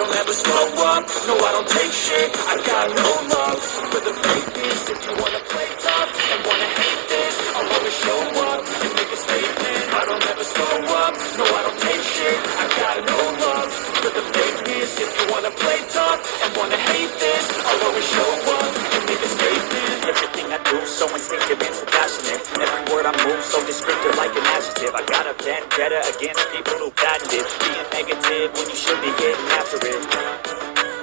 don't ever slow up, no I don't take shit. I got no love for the fakeness. If you wanna play tough and wanna hate this, I'll always show up and make a statement. I don't ever slow up, no I don't take shit. I got no love for the fakeness. If you wanna play tough and wanna hate this, I'll always show up and make a statement. Everything I do so instinctive and so passionate. Every word I move so descriptive like an adjective. I got a vendetta against people who patent it. Being negative when you should be getting after it.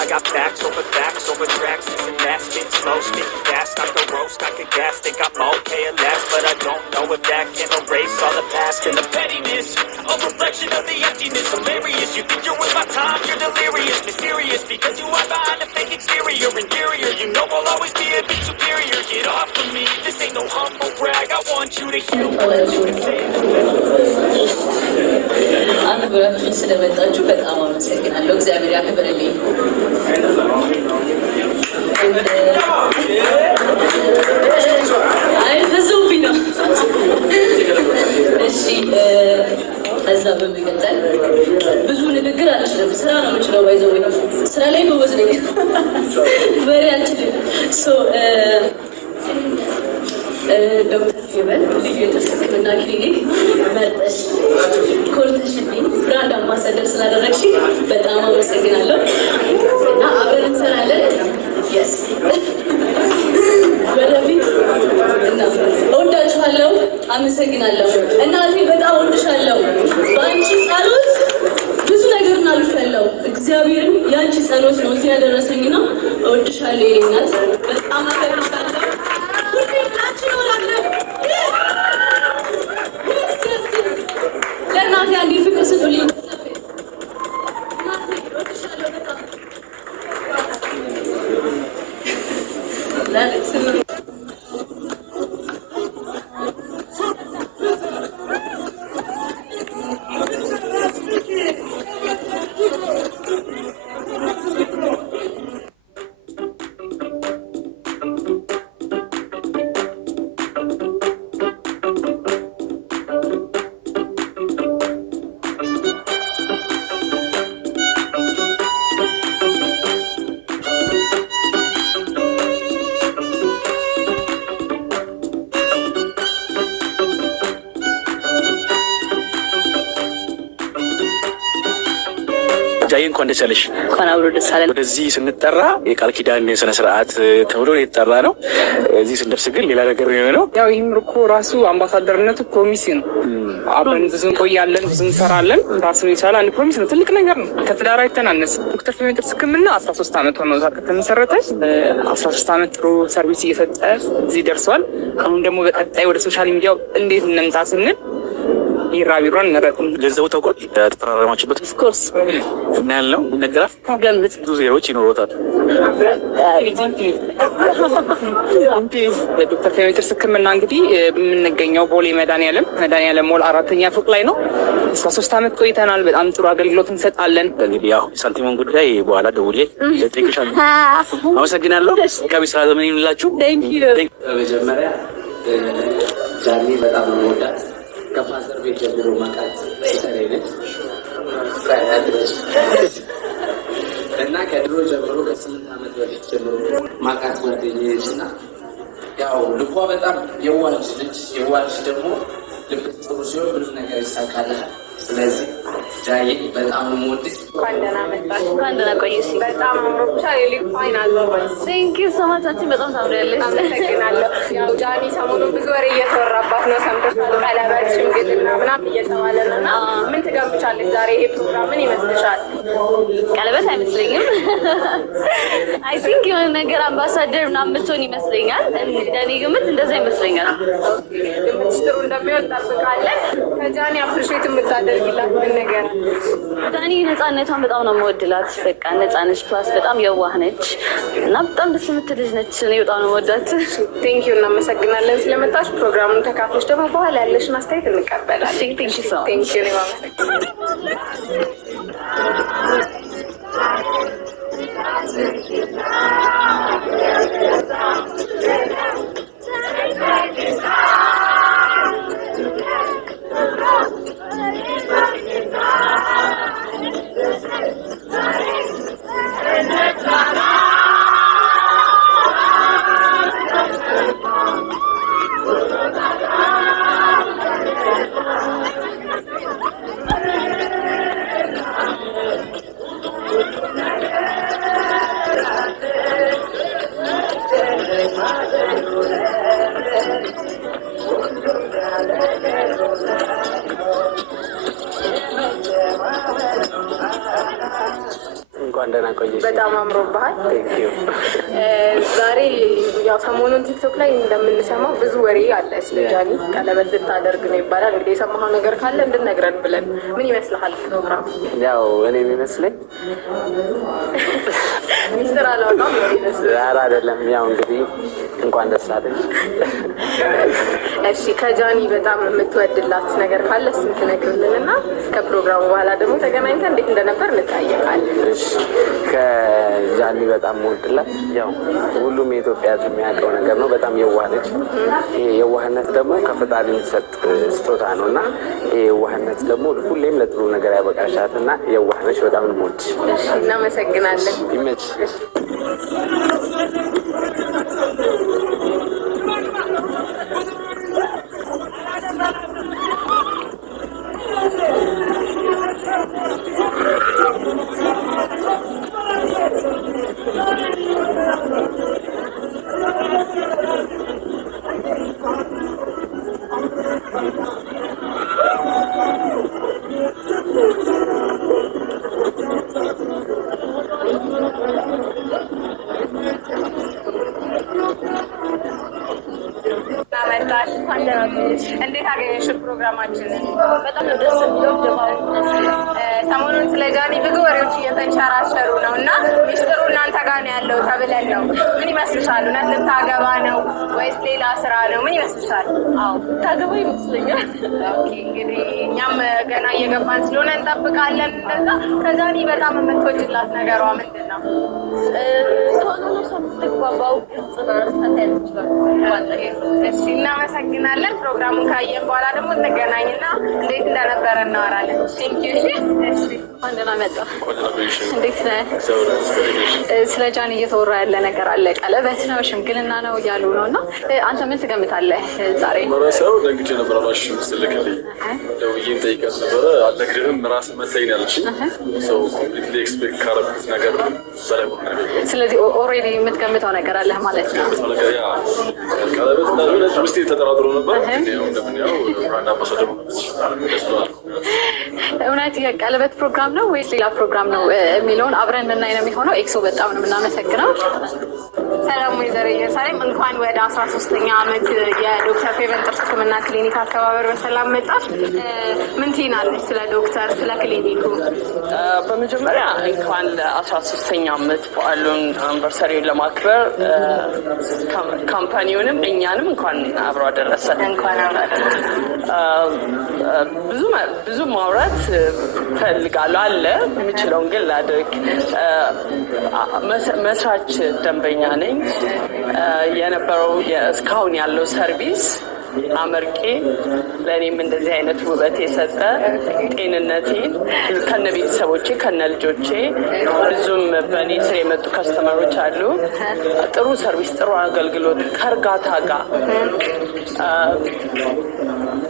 I got facts over tracks, this and that. Spitting slow, speaking fast, I could roast, I could gas. Think I'm okay at last, but I don't know if that can erase all the past. And the pettiness, a reflection of the emptiness. Hilarious, you think you're with my time, you're delirious. Mysterious, because you are behind a fake exterior. Interior, you know I'll always be a bit superior. Get off of me, this ain't no humble brag. I want you to hear what you can say. አንድ ብራችሁ ስለመጣችሁ በጣም አመሰግናለሁ። እግዚአብሔር ያክብርልኝ። አይ ተዘውብኝ ነው። እሺ ከዛ በመቀጠል ብዙ ንግግር አልችልም። ስራ ነው የምችለው። ባይዘው ነው ስራ ላይ ጎበዝ ነኝ። ወሬ አልችልም። ዶክተር ፌቨን ልዩ የጥርስ ሕክምና ክሊኒክ መርጠሽ ኮርተሽልኝ ብራንድ አምባሳደር ስላደረግሽ በጣም አመሰግናለሁ እና አብረን እንሰራለን። የስ ወደፊት እና እወዳችኋለሁ። አመሰግናለሁ። እናቴ በጣም እወድሻለሁ። በአንቺ ጸሎት ብዙ ነገር እናልፋለሁ። እግዚአብሔርም የአንቺ ጸሎት ነው እዚህ ያደረሰኝና እወድሻለሁ። የኔ እናት በጣም አከብርሻለሁ። ለእናቴ አንዴ ፍቅር ስጡልኝ። ጃዬ እንኳን ደስ ያለሽ። እንኳን አብሮ ደስ አለን። ወደዚህ ስንጠራ የቃል ኪዳን ስነ ስርዓት ተብሎ የተጠራ ነው። እዚህ ስንደርስ ግን ሌላ ነገር ነው። ያው ይህም እኮ ራሱ አምባሳደርነቱ ፕሮሚስ ነው። አብረን ብዙ እንቆያለን፣ ብዙ እንሰራለን። ራሱን የቻለ አንድ ፕሮሚስ ነው። ትልቅ ነገር ነው። ከትዳር አይተናነስ። ዶክተር ፌቨን የጥርስ ሕክምና 13 ዓመት ሆነው ከተመሰረተች 13 ዓመት ጥሩ ሰርቪስ እየሰጠ እዚህ ደርሷል። አሁን ደግሞ በቀጣይ ወደ ሶሻል ሚዲያው እንዴት እንምጣ ስንል ይራቢሮን ነረጥም ገንዘቡ ታውቋል። ተፈራረማችሁበት? ኦፍኮርስ እና ያለው ነገራት ገንዘብ ብዙ ዜሮች ይኖሩታል። ዶክተር ፌቨን የጥርስ ሕክምና እንግዲህ የምንገኘው ቦሌ መድኃኒዓለም ሞል 4ኛ ፎቅ ላይ ነው። 13 ዓመት ቆይተናል። በጣም ጥሩ አገልግሎት እንሰጣለን። እንግዲህ ያው ሳንቲሙን ጉዳይ በኋላ ደውዬ እጠይቅሻለሁ። አመሰግናለሁ። ከቢስ ዘመን ይሁንላችሁ። በመጀመሪያ ጃኒ በጣም ወዳት ከፋዘር ቤት ጀምሮ ማቃት ሰሬነች እና ከድሮ ጀምሮ ከ8 ዓመት በፊት ጀምሮ ማቃት ጓደኛዬ እና ያው ልቧ በጣም የዋህ ልጅ ደግሞ ልብ ጥሩ ሲሆን ምንም ነገር ይሳካልሃል። ስለዚህ ጃዬ በጣም ነው የምወድሽ። እንኳን ደህና መጣሽ። እንኳን ደህና ቆየሽ። በጣም አምሮብሻል። የሊፕ ፋይናል ነው ማለት ቴንክ ዩ ሶ ማች። አንቺ በጣም ታምሪያለሽ። አመሰግናለሁ። ያው ጃኒ ሰሞኑን ብዙ ወሬ እየተወራባት ነው፣ ሰምተሻል? ቀለበት፣ ሽምግልና ምናምን እየተባለ ነው እና ምን ትገምቻለሽ? ዛሬ ይሄ ፕሮግራም ምን ይመስልሻል? ቀለበት አይመስለኝም። አይ ቲንክ የሆነ ነገር አምባሳደር ምናምን የምትሆን ይመስለኛል። እንደኔ ግምት እንደዛ ይመስለኛል። ግምትሽ ጥሩ እንደሚሆን ጠብቃለን። ከጃኒ አፕሪሼት የምታደርጊላት ምን ነገር? ጃኒ ነፃነቷን በጣም ነው የምወድላት። በቃ ነፃነች ፕላስ በጣም የዋህ ነች እና በጣም ደስ የምትል ልጅ ነች። እኔ በጣም ነው የምወዳት። ቴንክ ዩ እናመሰግናለን ስለመጣሽ። ፕሮግራሙን ተካፍለሽ ደግሞ በኋላ ያለሽን አስተያየት እንቀበላለን። ቴንክ ዩ ሶ ማች። ቴንክ ዩ እናመሰግናለን። እንኳን ደህና ቆየሽ። በጣም አምሮብሃል። ዛሬ ያው ሰሞኑን ቲክቶክ ላይ እንደምንሰማው ብዙ ወሬ አለ ስለ ጃኒ ቀለበት ልታደርግ ነው ይባላል። እንግዲህ የሰማኸው ነገር ካለ እንድነግረን ብለን። ምን ይመስልሃል ፕሮግራም? ያው እኔ የሚመስለኝ ሚስጥር አላወጣም ነው ይመስላል። ኧረ አይደለም። ያው እንግዲህ እንኳን ደስ አለሽ። እሺ ከጃኒ በጣም የምትወድላት ነገር ካለ እሱን ትነግርልንና ከፕሮግራሙ በኋላ ደግሞ ተገናኝተን እንዴት እንደነበር እንጠያየቃለን። እሺ ከጃኒ በጣም የምወድላት ያው ሁሉም የኢትዮጵያ ሕዝብ የሚያውቀው ነገር ነው። በጣም የዋህ ነች። ይሄ የዋህነት ደግሞ ከፈጣሪ የሚሰጥ ስጦታ ነው እና ይሄ የዋህነት ደግሞ ሁሌም ለጥሩ ነገር ያበቃሻት እና የዋህ ነች። በጣም የምወድሽ። እናመሰግናለን። ይመች እንዴት አገኘሽ ፕሮግራማችንን? በጣም ደስ የሚለው ሰሞኑን ስለ ጃኒ ብዙ ወሬዎች እየተንሸራሸሩ ነው እና ሚስጥሩ እናንተ ጋር ነው ያለው ተብለን ነው። ምን ይመስልሻል? እውነት ልታገባ ነው ወይስ ሌላ ስራ ነው? ምን ይመስልሻል? አዎ ልታገባ ይመስለኛል። እንግዲህ እኛም ገና እየገባን ስለሆነ እንጠብቃለን። እንደዛ ከጃኒ በጣም የምትወጂላት ነገሯ ምንድን ነው? ቶሎ ነው የምትግባባው። ግልጽ ናት። እሺ እናመሰግናለን። ፕሮግራሙን ካየን በኋላ ደግሞ እንገናኝና እንዴት እንደነበረ እናወራለን። ቴንኪዩ። እሺ አንደና መጣ። እንዴት ነህ? ስለ ጃኒ እየተወራ ያለ ነገር አለ። ቀለበት ነው ሽምግልና ነው እያሉ ነው እና አንተ ምን ትገምታለህ? ዛሬ መረሰው ደንግጬ ነበር። አላሽ ምስልክልኝ ደውዬን ጠይቀት ነበረ። አልነግርህም ራስህ መታኝ ያለችኝ ሰው ኮምፕሊትሊ ኤክስፔክት ካረኩት ነገር በላይ ሆነ። ስለዚህ ኦልሬዲ የምትገምተው ነገር አለህ ማለት ነው? ቀለበት እንዳልሆነ ውስጤ ተጠራጥሮ ነበር። እንደምንያው ብራንድ አምባሳደር እውነት የቀለበት ፕሮግራም ነው ወይስ ሌላ ፕሮግራም ነው የሚለውን አብረን የምናይ ነው የሚሆነው። ኤክሶ በጣም ነው የምናመሰግነው። ሰላም ወይዘሮ ኢየሩሳሌም፣ እንኳን ወደ 13ኛ ዓመት የዶክተር ፌቨን ጥርስ ሕክምና ክሊኒክ አከባበር በሰላም መጣሽ። ምን ትይናለሽ ስለ ዶክተር ስለ ክሊኒኩ? በመጀመሪያ እንኳን ለ13ኛ ዓመት በዓሉን አንቨርሰሪውን ለማክበር ካምፓኒውንም እኛንም እንኳን አብሮ አደረሰ። እንኳን ብዙ ማውራት ፈልጋለሁ አለ የምችለውን ግን ላድርግ። መስራች ደንበኛ ነኝ። የነበረው እስካሁን ያለው ሰርቪስ አመርቄ ለእኔም እንደዚህ አይነት ውበት የሰጠ ጤንነቴን ከነ ቤተሰቦቼ ከነ ልጆቼ ብዙም በእኔ ስር የመጡ ከስተመሮች አሉ። ጥሩ ሰርቪስ፣ ጥሩ አገልግሎት ከእርጋታ ጋር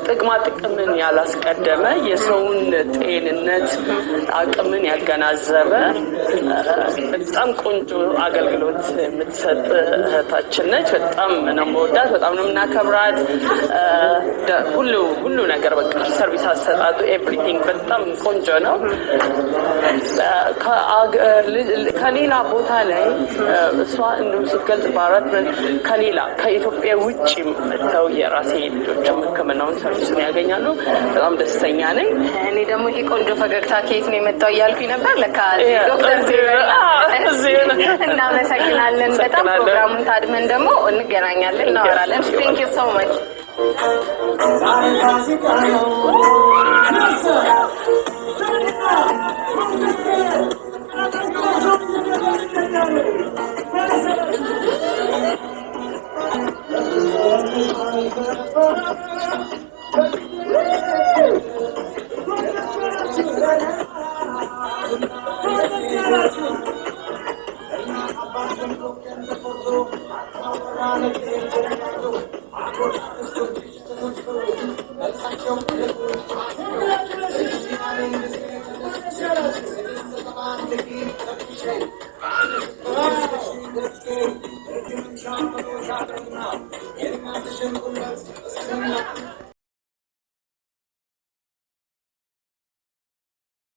ጥቅማ ጥቅምን ያላስቀደመ የሰውን ጤንነት አቅምን ያገናዘበ በጣም ቆንጆ አገልግሎት የምትሰጥ እህታችን ነች። በጣም ነው የምወዳት፣ በጣም ነው የምናከብራት። ሁሉ ነገር በቃ ሰርቪስ አሰጣጡ ኤቭሪቲንግ በጣም ቆንጆ ነው። ከሌላ ቦታ ላይ እሷ እንደው ስትገልጽ በአራት ከሌላ ከኢትዮጵያ ውጭ መጥተው የራሴ ልጆችም ሕክምናውን ሰርቪሱን ያገኛሉ። በጣም ደስተኛ ነኝ። እኔ ደግሞ ይሄ ቆንጆ ፈገግታ ከየት ነው የመጣው እያልኩኝ ነበር። ለካ ዶክተር እናመሰግናለን በጣም። ፕሮግራሙን ታድመን ደግሞ እንገናኛለን፣ እናወራለን። ቴንክ ዩ ሶ ማች። I'm